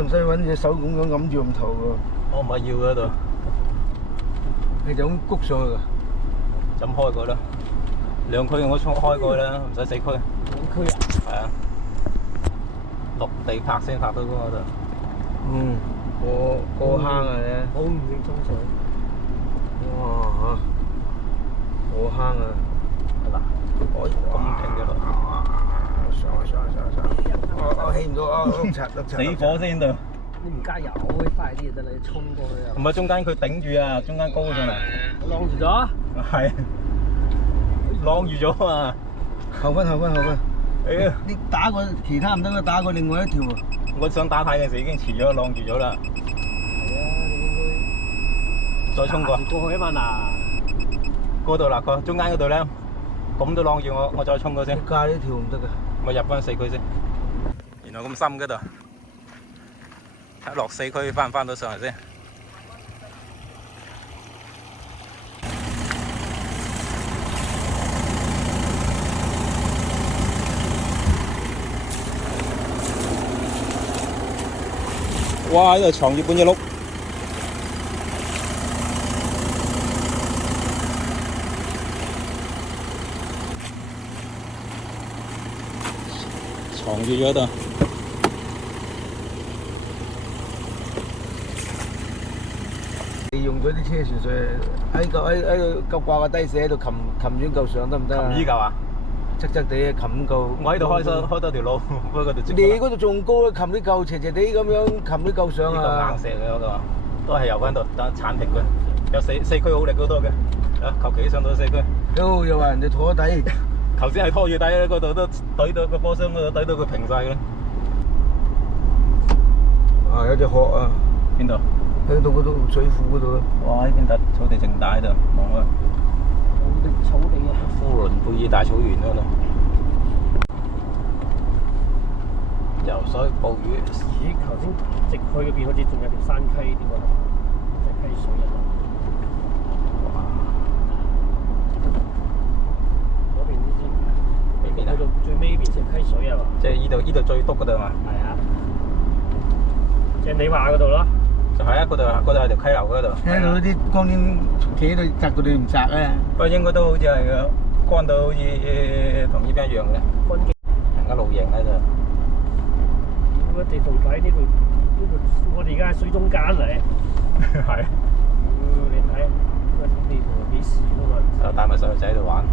使唔使揾隻手咁樣揞住咁頭㗎？我唔係要嗰度，你就咁谷上去㗎？就咁開過啦。兩區我衝開過啦，唔使4區。兩區啊？係啊，陸地拍先拍到嗰度。嗯，過坑啊你。好唔識沖水。哇嚇！過坑啊！係啦，咁勁嘅咯。上！我起唔到啊！碌柒。死火先度。你唔加油會快啲就得啦，你衝過去啊！唔係中間佢頂住啊，中間高上嚟。晾住咗？係。晾住咗啊！後分。你打過其他唔得啦，打過另外一條。我想打太嘅時已經遲咗，晾住咗啦。係啊，你應該再衝過。過去啊嘛嗱。嗰度啦，個中間嗰度咧，咁都晾住我再衝過先。加呢條唔得㗎。我入翻4區先。原來咁深嗰度，睇落4區翻唔翻到上嚟先。哇！呢度長住半隻碌。藏住咗度。你用咗啲車船上喺個掛個低射喺度擒轉嚿上得唔得啊？擒依嚿啊？側側地擒嚿。我喺度開多條路，不過嗰度。你嗰度仲高啊！擒啲嚿斜斜地咁樣擒啲嚿上啊！呢個硬石嘅嗰個，都係游翻度，等鏟平佢。有4區好力好多嘅，啊，求其上到4區。又話人哋拖底。頭先係拖住底咧，嗰度都懟到個波箱嗰度懟到佢平晒嘅啦。啊！有隻殼啊！邊度？喺到嗰度水庫嗰度啊！哇！呢邊笪草地正大喺度，望開。草地啊！呼倫貝爾大草原嗰度。游水捕魚。咦？頭先直去嗰邊好似仲有條山溪添喎，隻溪水啊！哇！嗰邊啲先，邊啊？去到最尾邊隻溪水啊嘛？即係依度最篤嗰度嘛？係啊，即係你話嗰度咯。就係啊，嗰度係條溪流嗰度。喺度啲光纖企喺度擲到你唔擲啊！不過應該都好似係乾到好似同呢邊一樣嘅。乾嘅。成個露營喺度。個地圖睇呢度，我哋而家喺水中間嚟。係。你睇個地圖係幾時㗎嘛？就帶埋細路仔喺度玩。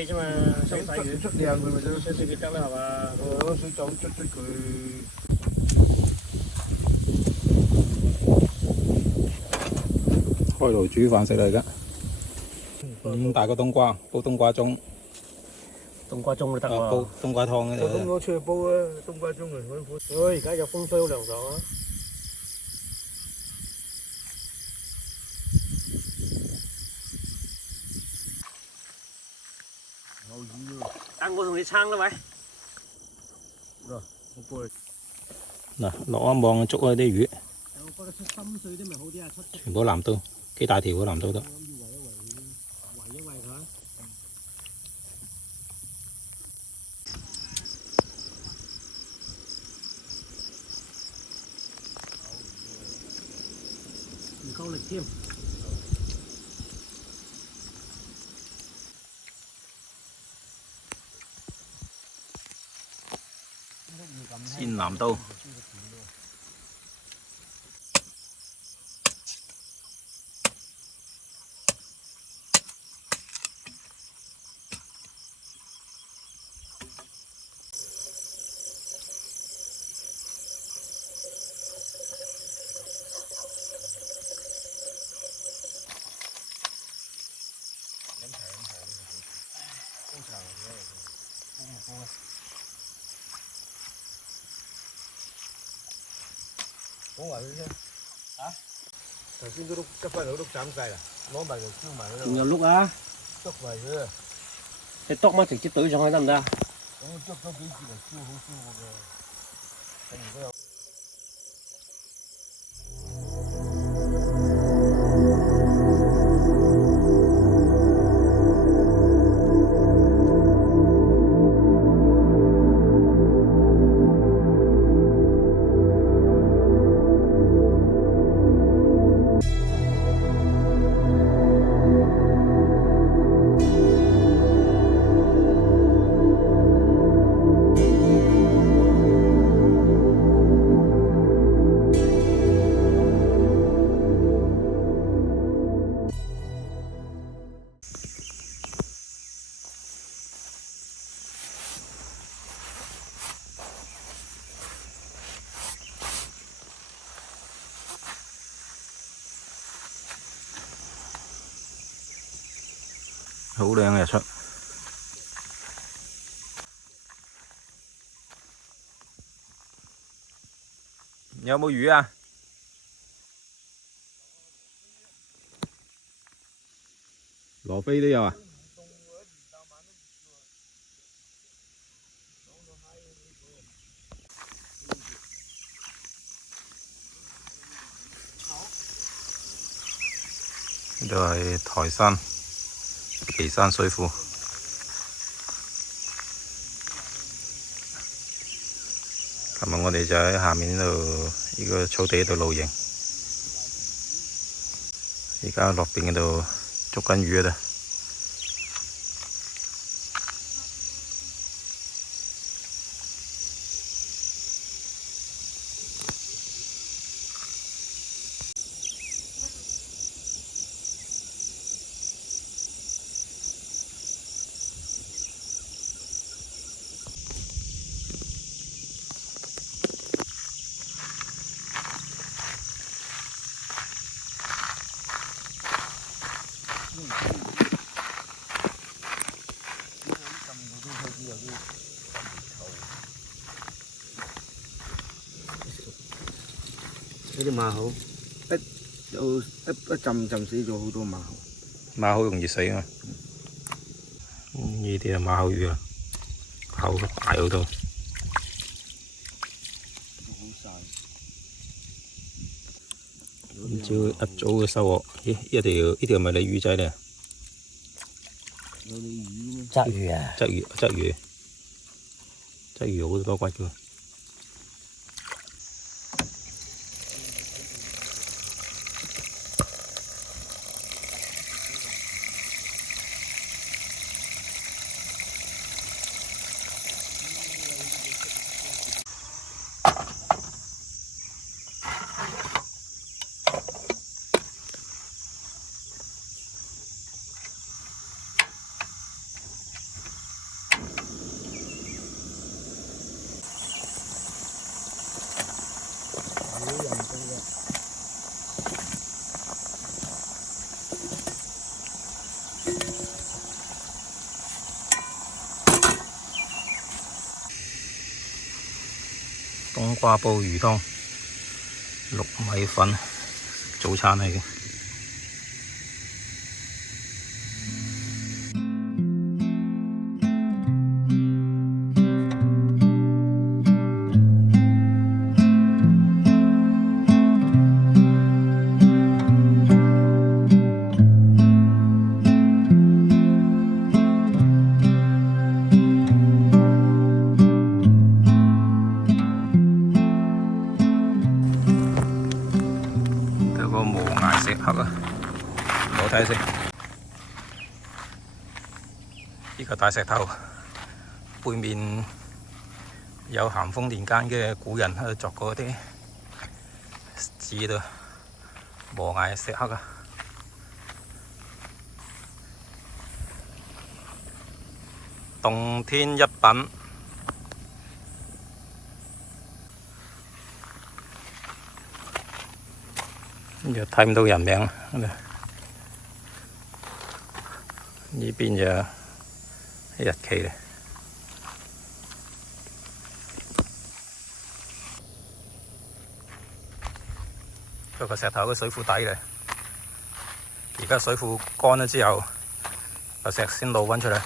啫嘛，收細佢，出靚佢咪得咯，收細佢得啦係嘛？攞水走捽佢。開爐煮飯食嚟㗎。大個冬瓜，煲冬瓜盅。冬瓜盅都得喎。煲冬瓜湯嘅啫。我冬瓜出去煲啊，冬瓜盅嚟揾火。而家有風吹好涼爽啊！等我同你撐啦，喂。我過去。嗱，落一望捉嗰啲魚。我覺得出深水啲咪好啲啊！全部南刀，幾大條嘅南刀得。圍一圍佢。唔夠力添。鮮南刀。講埋佢先。啊？頭先嗰碌急翻嚟嗰碌斬晒啦，攞埋嚟燒埋佢。仲有碌啊？篤埋佢啊！你篤乜直接懟上去得唔得啊？咁捉多幾次嚟燒好燒嘅。咁如果有。好靚嘅日出。有冇魚啊？羅非都有啊？呢度係台山岐山水庫。琴日我哋就喺下面呢度呢個草地度露營，而家落邊嗰度捉緊魚啦。嗰啲馬猴一浸死咗好多馬猴。馬好容易死啊！呢啲係馬口魚啊，口大好多。今朝一早嘅收穫，咦？呢條咪鯉魚仔咧？有鯉魚咩？鯽魚啊！鯽魚好多骨嘅。冬瓜煲魚湯，綠米粉，早餐嚟嘅。石刻啊，我睇先。呢個大石頭背面有咸豐年間嘅古人喺度作過啲字度，磨崖石刻啊。洞天一品。又睇唔到人名啦，呢邊就日期咧。嗰個石頭嘅水庫底咧，而家水庫乾咗之後，個石先露返出嚟。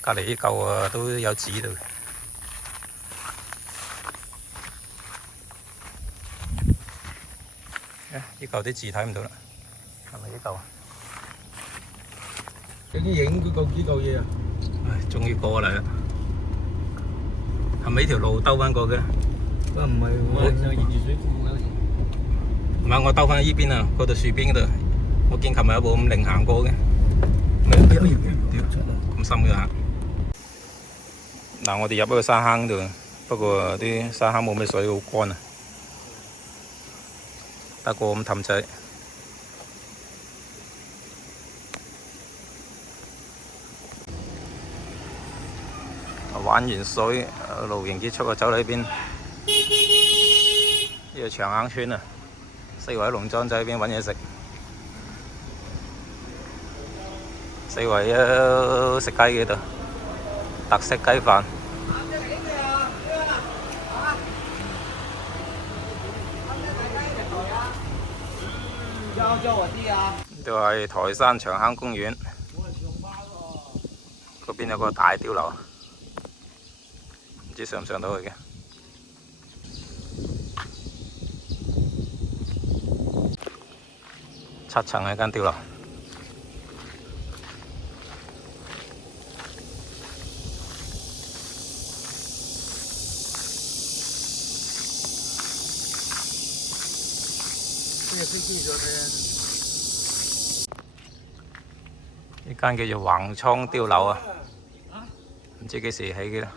隔離呢嚿啊都有紙到。呢嚿啲字睇唔到啦，係咪呢嚿啊？已經影嗰幾嚿嘢啊！唉，終於過嚟啦！係咪呢條路兜翻過嘅？唔係，我就沿住水庫嗰時。唔係，我兜翻呢邊啊，嗰度樹邊嗰度。我見琴日有部50行過嘅。咁深嘅嚇！嗱，我哋入咗個沙坑度，不過啲沙坑冇咩水，好乾啊，得個咁氹仔。玩完水，露營結束啊，走嚟呢邊。呢個長坑村啊，四圍農莊仔喺邊揾嘢食。四圍都食雞嘅度，特色雞飯。呢度係台山長坑公園，嗰邊有個大碉樓，唔知上唔上到去嘅。7層嘅間碉樓。呢間叫做橫倉碉樓啊，唔知幾時起嘅啦。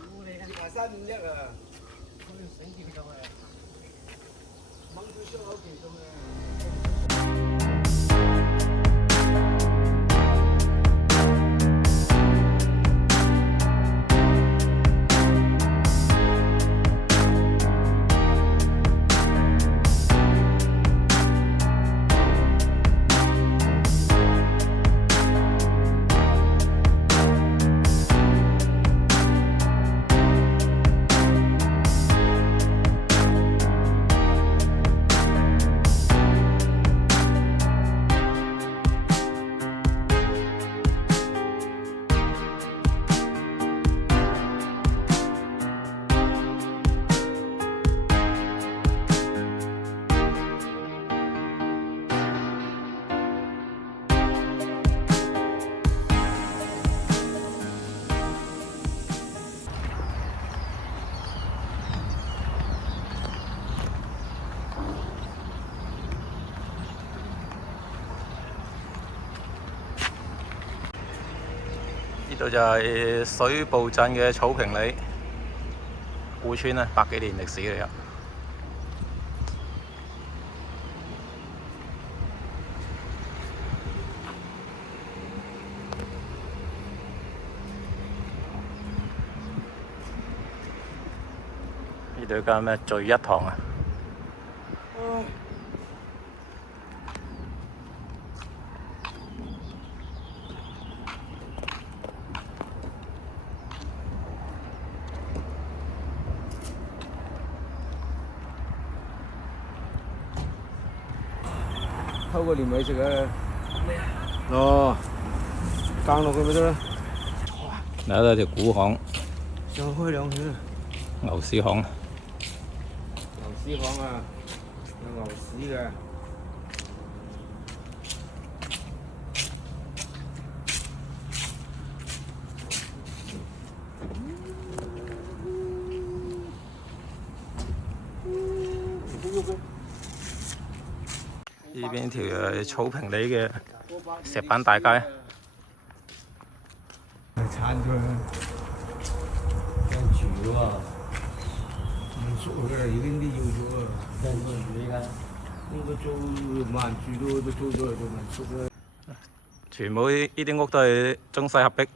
呢度就係水埗鎮嘅草坪里古村啊，100幾年歷史嚟㗎。呢度有間咩聚一堂啊？偷個蓮米食啊！哦，耕落去咪得啦。嗱，有條古巷，上開兩圈啊！牛屎巷。牛屎巷啊，有牛屎嘅。呢邊條草坪里嘅石板大街。鏟咗啦，驚住喎，唔熟嘅已經啲要咗啊，驚住呢家，應該租慢住都租咗嚟做民宿啦。全部呢啲屋都係中西合璧。